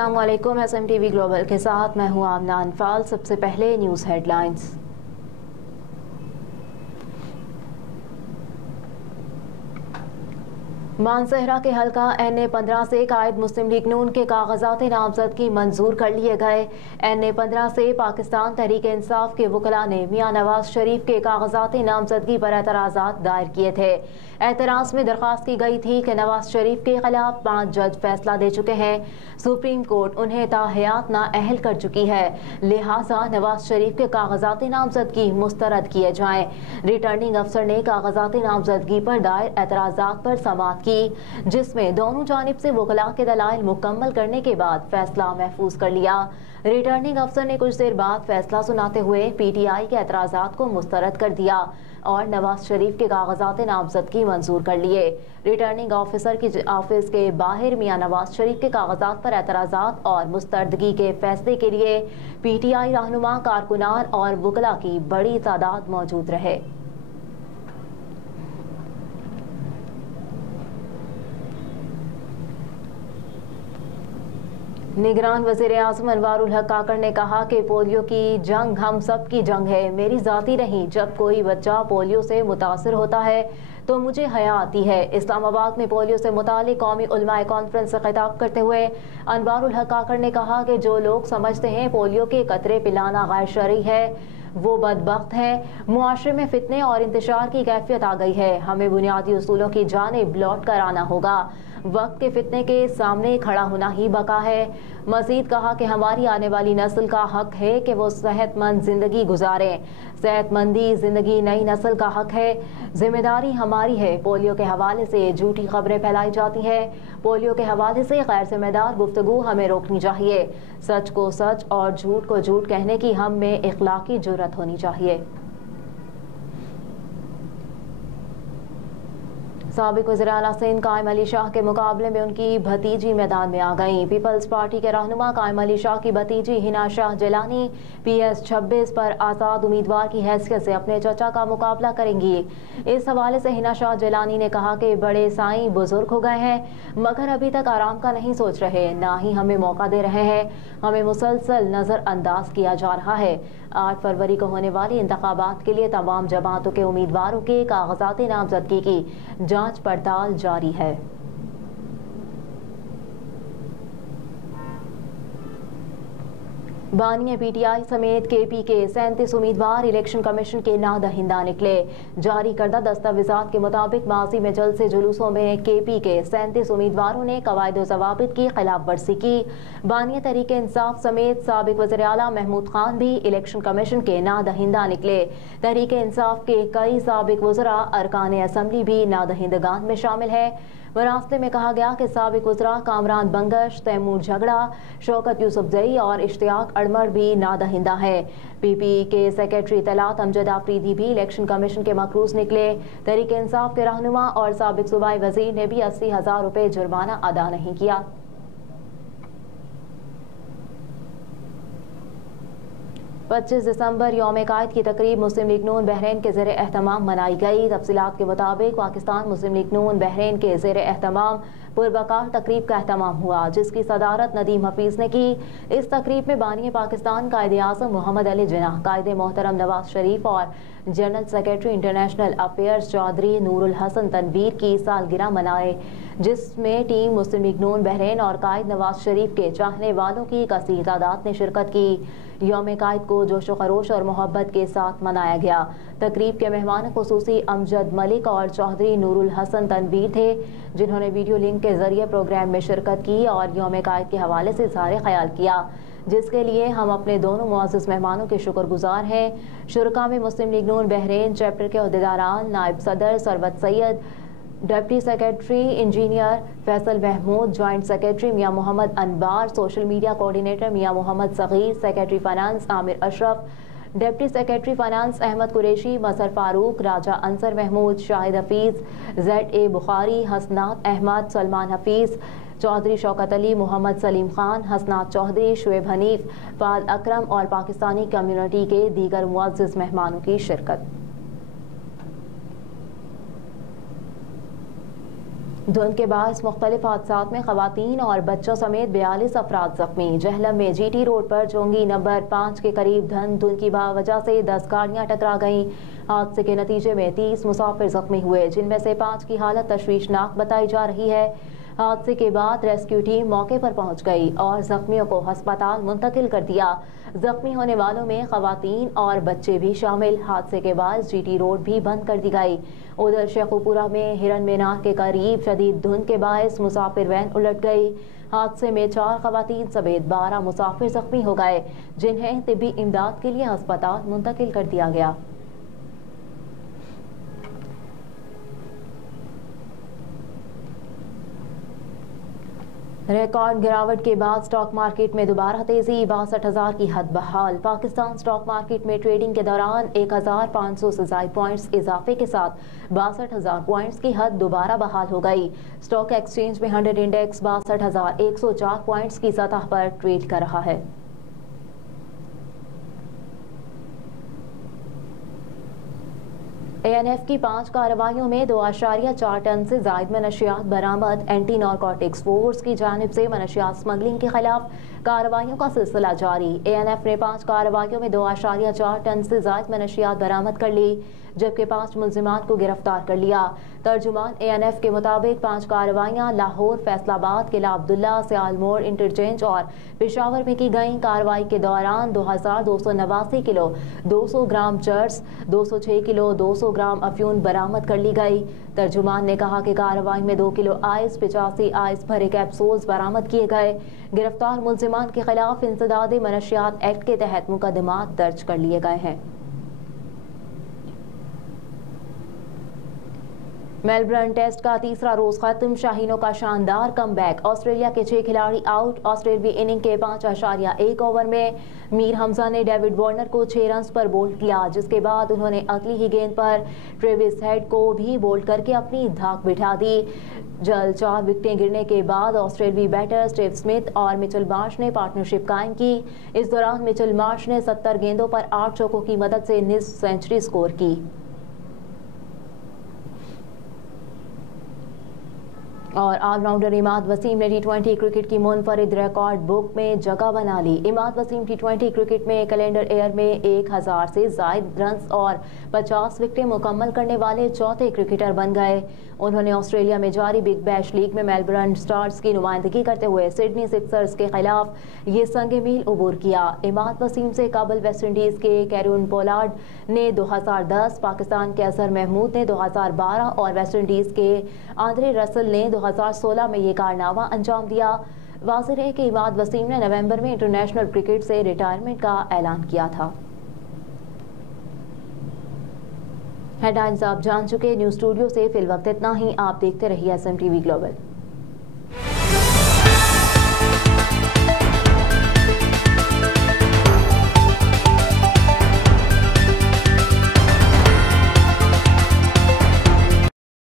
अस्सलाम वालेकुम। SMTV global के साथ मैं हूं आमना अनफाल। सबसे पहले न्यूज़ हेडलाइंस। मानसहरा के हल्का NA-15 से कायद मुस्लिम लीग नून के कागजात नामजदगी मंजूर कर लिए गए। NA-15 से पाकिस्तान तहरीक इंसाफ के वकला ने मियां नवाज शरीफ के कागजात नामजदगी पर एतराज़ात दायर किए थे। एतराज़ में दरख्वास्त की गई थी कि नवाज शरीफ के खिलाफ 5 जज फैसला दे चुके हैं। सुप्रीम कोर्ट उन्हें ताहयात नाअहल कर चुकी है, लिहाजा नवाज शरीफ के कागजात नामजदगी मुस्तरद किए जाएं। रिटर्निंग अफसर ने कागजात नामजदगी पर दायर एतराज़ात पर समाअत की, जिसमें दोनों जानिब से वकला के दलाइल मुकम्मल करने के बाद फैसला महफूज कर लिया। रिटर्निंग अफसर ने कुछ देर बाद फैसला सुनाते हुए PTI के एतराज़ात को मुस्तरद कर दिया और नवाज शरीफ के कागजात नामजदगी मंजूर कर लिए। रिटर्निंग ऑफिसर की ऑफिस के बाहर मियां नवाज शरीफ के कागजात पर एतराज़ात और मुस्तरदगी के फैसले के लिए PTI रहनुमा, कारकुनान और वकला की बड़ी तादाद मौजूद रहे। निगरान वज़ीर आज़म अनवारुल हक काकड़ ने कहा कि पोलियो की जंग हम सब की जंग है, मेरी ज़ाती नहीं। जब कोई बच्चा पोलियो से मुतासिर होता है तो मुझे हया आती है। इस्लामाबाद में पोलियो से मुतालिक कौमी उलमाए कॉन्फ्रेंस से खिताब करते हुए अनवारुल हक काकड़ ने कहा कि जो लोग समझते हैं पोलियो के कतरे पिलाना गैर शरई है, वो बदबख्त हैं। मुआशरे में फितने और इंतशार की कैफियत आ गई है। हमें बुनियादी उसूलों की जानिब लौट कर आना होगा। वक्त के फितने के सामने खड़ा होना ही बका है। मजीद कहा कि हमारी आने वाली नस्ल का हक है कि वो सेहतमंद जिंदगी गुजारें। सेहतमंदी जिंदगी नई नस्ल का हक है, जिम्मेदारी हमारी है। पोलियो के हवाले से झूठी खबरें फैलाई जाती है। पोलियो के हवाले से गैर जिम्मेदार गुफ्तगू हमें रोकनी चाहिए। सच को सच और झूठ को झूठ कहने की हम में इखलाकी जुर्रत होनी चाहिए। साबिक वज़ीर-ए-आला सिंध कायम अली शाह के मुकाबले में उनकी भतीजी मैदान में आ गईं। पीपल्स पार्टी के रहनुमा कायम अली शाह की भतीजी हिना शाह जिलानी PS-26 पर आज़ाद उम्मीदवार की हैसियत से अपने चचा का मुकाबला करेंगी। इस हवाले से हिना शाह जिलानी ने कहा कि बड़े साईं बुजुर्ग हो गए हैं, मगर अभी तक आराम का नहीं सोच रहे, ना ही हमें मौका दे रहे हैं। हमें मुसलसल नज़रअंदाज किया जा रहा है। 8 फरवरी को होने वाली इंतखाबात के लिए तमाम जमातों के उम्मीदवारों के कागजात नामजदगी की जांच पड़ताल जारी है। बानिया PTI समेत KP के 37 उम्मीदवार इलेक्शन कमीशन के नादहिंदा निकले। जारी करदा दस्तावेजात के मुताबिक माजी में जलसे जुलूसों में KP के 37 उम्मीदवारों ने कवायद व ज़वाबित की खिलाफ वर्जी की। बानिया तहरीक इंसाफ समेत साबिक वज़ीर आला महमूद खान भी इलेक्शन कमीशन के नादहिंदा निकले। तहरीक इंसाफ के कई साबिक वज़रा अरकान असम्बली भी नादहिंदगान में शामिल है। मरासले में कहा गया कि साबिक वज़रा कामरान बंगश, तैमूर झगड़ा, शौकत यूसुफजई और इश्तियाक अड़मड़ भी नादहिंदा है। PP के सेक्रेटरी तलात अमजद आफरीदी भी इलेक्शन कमीशन के मकरूज निकले। तहरीक इंसाफ के रहनुमा और साबिक सूबाई वजीर ने भी 80,000 रुपये जुर्माना अदा नहीं किया। 25 दिसंबर यौम कायद की तकरीब मुस्लिम लीग नून बहरीन के ज़ेरे एहतमाम मनाई गई। तफसीलात के मुताबिक पाकिस्तान मुस्लिम लीग नून बहरीन के ज़ेरे एहतमाम पुरवकार तकरीब का एहतमाम हुआ, जिसकी सदारत नदीम हफीज ने की। इस तकरीब में बानी पाकिस्तान कायदे आज़म मोहम्मद अली जिन्नाह, कायदे मोहतरम नवाज शरीफ और general secretary international affairs Chaudhry Noorul Hasan Tanveer की सालगिरह मनाए, जिसमें टीम मुस्लिम लीग नून बहरीन और कायद नवाज शरीफ के चाहने वालों की कसीर तादाद ने शिरकत की। यौम कायद को जोशो खरोश और मोहब्बत के साथ मनाया गया। तकरीब के मेहमान खुसूसी अमजद मलिक और चौधरी नूरुल हसन तनवीर थे, जिन्होंने वीडियो लिंक के जरिए प्रोग्राम में शिरकत की और यौम कायद के हवाले से इज़हार ख्याल किया, जिसके लिए हम अपने दोनों मुअज़्ज़ज़ मेहमानों के शुक्रगुजार हैं। शुरका में मुस्लिम लीग नून बहरीन चैप्टर के अहदेदारान, नायब सदर Sarwat Syed, deputy secretary engineer Faisal Mahmood, joint secretary Mian Mohammad Anbar, social media coordinator Mian Mohammad Sagheer, secretary finance Aamir Ashraf, deputy secretary finance Ahmed Qureshi, Mazhar Farooq, Raja Ansar Mahmood, Shahid Hafeez, ZA Bukhari, Hasnat Ahmed, Salman Hafeez, Chaudhry Shaukat Ali, Mohammad Saleem Khan, Hasnat Chaudhry, Shoaib Hanif, Fahad Akram और पाकिस्तानी कम्युनिटी के दीगर मुअज़्ज़ज़ मेहमानों की शिरकत। دھند کے باعث مختلف حادثات میں خواتین اور بچوں سمیت 42 افراد زخمی۔ جہلم میں جی ٹی روڈ پر چونگی نمبر 5 کے قریب دھند کی وجہ سے 10 گاڑیاں ٹکرا گئیں۔ حادثے کے نتیجے میں 30 مسافر زخمی ہوئے، جن میں سے 5 کی حالت تشویشناک بتائی جا رہی ہے۔ حادثے کے بعد ریسکیو ٹیم موقع پر پہنچ گئی اور زخمیوں کو ہسپتال منتقل کر دیا۔ زخمی ہونے والوں میں خواتین اور بچے بھی شامل۔ حادثے کے بعد جی ٹی روڈ بھی بند کر دی گئی۔ ادھر شیخوپورہ میں ہرن مینار کے قریب شدید دھند کے باعث مسافر وین الٹ گئی۔ حادثے میں 4 خواتین سمیت 12 مسافر زخمی ہو گئے، جنہیں طبی امداد کے لیے ہسپتال منتقل کر دیا گیا۔ ریکارڈ گراوٹ کے بعد سٹاک مارکیٹ میں دوبارہ تیزی، 62,000 کی حد بحال۔ پاکستان سٹاک مارکیٹ میں ٹریڈنگ کے دوران 1,500 سے زائد پوائنٹس اضافے کے ساتھ 62,000 پوائنٹس کی حد دوبارہ بحال ہو گئی۔ سٹاک ایکسچینج میں 100 انڈیکس 62,104 پوائنٹس کی سطح پر ٹریڈ کر رہا ہے۔ اے این ایف کی 5 کارروائیوں میں 2.4 ٹن سے زائد منشیات برآمد۔ اینٹی نارکوٹکس فورس کی جانب سے منشیات اسمگلنگ کے خلاف کارروائیوں کا سلسلہ جاری۔ اے این ایف نے 5 کارروائیوں میں 2.4 ٹن سے زائد منشیات برآمد کر لی، جبکہ 5 ملزمان کو گرفتار کر لیا۔ ترجمان اے این ایف کے مطابق 5 کارروائیاں لاہور، فیصل آباد، قلعہ عبداللہ، سیال موڑ انٹرچینج اور پشاور میں کی گئیں۔ کارروائی کے دوران 2,289 کلو 200 گرام چرس، 206 کلو 200 گرام افیون برآمد کر لی گئی۔ ترجمان نے کہا کہ کارروائی میں 2 کلو آئس، 85 آئس بھرے کیپسولز برآمد کیے گئے۔ گرفتار ملزمان کے خلاف انسداد منشیات ایکٹ کے تحت مقدمات درج کر لیے گئے ہیں۔ میلبرن ٹیسٹ کا تیسرا روز ختم، شاہینوں کا شاندار کم بیک۔ آسٹریلیا کے 6 کھلاڑی آؤٹ۔ آسٹریلوی اننگ کے 5.1 اوور میں میر حمزہ نے ڈیوڈ وارنر کو 6 رنز پر بولڈ کیا، جس کے بعد انہوں نے اگلی ہی گیند پر ٹریوس ہیڈ کو بھی بولڈ کر کے اپنی دھاک بٹھا دی۔ جلد 4 وکٹیں گرنے کے بعد آسٹریلوی بیٹر اسٹیو اسمتھ اور مچل مارش نے پارٹنرشپ قائم کی۔ اس دوران مچل مارش نے 70 گیندوں پر 8 چوکوں کی مدد سے نصف سنچری سکور کی۔ اور آل راؤنڈر اماد وسیم نے T20 کرکٹ کی منفرد ریکارڈ بک میں جگہ بنا لی۔ اماد وسیم T20 کرکٹ میں کیلنڈر ایئر میں 1,000 سے زائد رنز اور 50 وکٹیں مکمل کرنے والے چوتھے کرکٹر بن گئے۔ انہوں نے آسٹریلیا میں جاری بگ بیش لیگ میں میلبرن اسٹارز کی نمائندگی کرتے ہوئے سڈنی سکسرز کے خلاف یہ سنگ میل عبور کیا۔ اماد وسیم سے قبل ویسٹ انڈیز کے کیرون پولارڈ نے 2010، پاکستان کے اظہر محمود نے 2012 اور ویسٹ انڈیز کے آندرے رسل نے 2016 میں یہ کارنامہ انجام دیا۔ واضح ہے کہ اماد وسیم نے نومبر میں انٹرنیشنل کرکٹ سے ریٹائرمنٹ کا اعلان کیا تھا۔ ہیڈلائنز آپ جان چکے، نیوز اسٹوڈیو سے فی الوقت اتنا ہی۔ آپ دیکھتے رہیے SMTV گلوبل۔